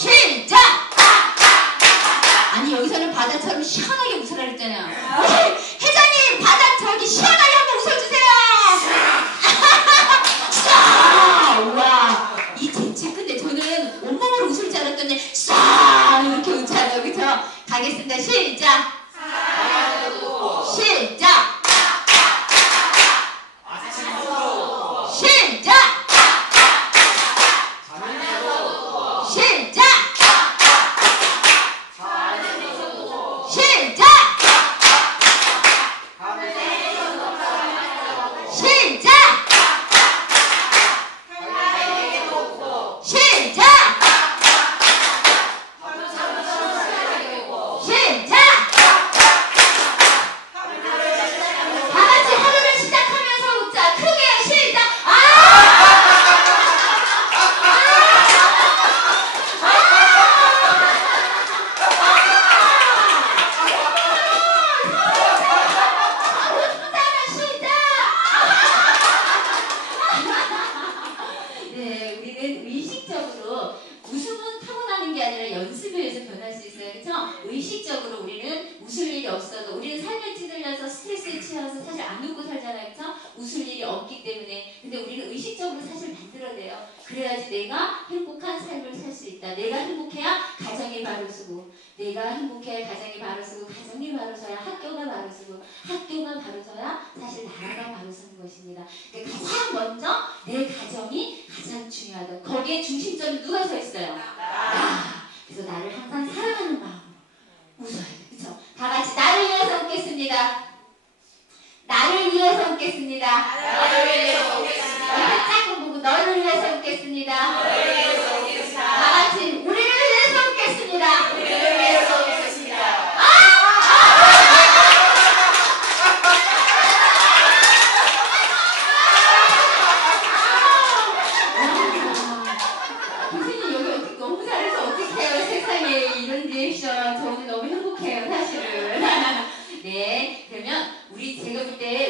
시작! 아니 여기서는 바다처럼 시원하게 웃으라 그랬잖아요. 회장님 바다 저기 시원하게 한번 웃어주세요. 싹! 우와 이 재치 근데 저는 온몸으로 웃을 줄 알았더니 싹 이렇게 웃잖아요. 그쵸? 가겠습니다. 시작! 시작! 시작! 시작! 시작! 시작! 시작! 다 같이 하루를 시작하면서 웃자. 크게 시작! 아! 네, 우리는 의식적으로 웃음은 타고나는 게 아니라 연습에 의해서 변할 수 있어요. 그렇죠? 의식적으로 우리는 웃을 일이 없어도 우리는 삶에 찌들려서 스트레스에 취해서 사실 안 웃고 살잖아요. 그렇죠? 웃을 일이 없기 때문에 근데 우리는 의식적으로 사실 만들어내요. 그래야지 내가 행복한 삶을 살 수 있다. 내가 행복해야 가정이 바로 서고 내가 행복해야 가정이 바로 서고 가정이 바로 서야 학교가 바로 서고 학교가 바로 서야 사실 나라가 바로 서는 것입니다. 그러니까 가장 먼저 내 가정이 가장 중요하다. 거기에 중심점이 누가 서 있어요? 나. 그래서 나를 항상 사랑하는 마음으로 웃어야 돼. 그쵸? 다 같이 나를 위해서 웃겠습니다. 나를 위해서 웃겠습니다. 짝꿍 보고 너를 위해서 웃겠습니다. 다 같이 우리를 위해서 웃겠습니다. 선생님 여기 어떻게 너무 잘해서 어떡해요? 세상에 이런 리액션 저 오늘 너무 행복해요 사실은. 네 그러면 우리 제가 볼때 우리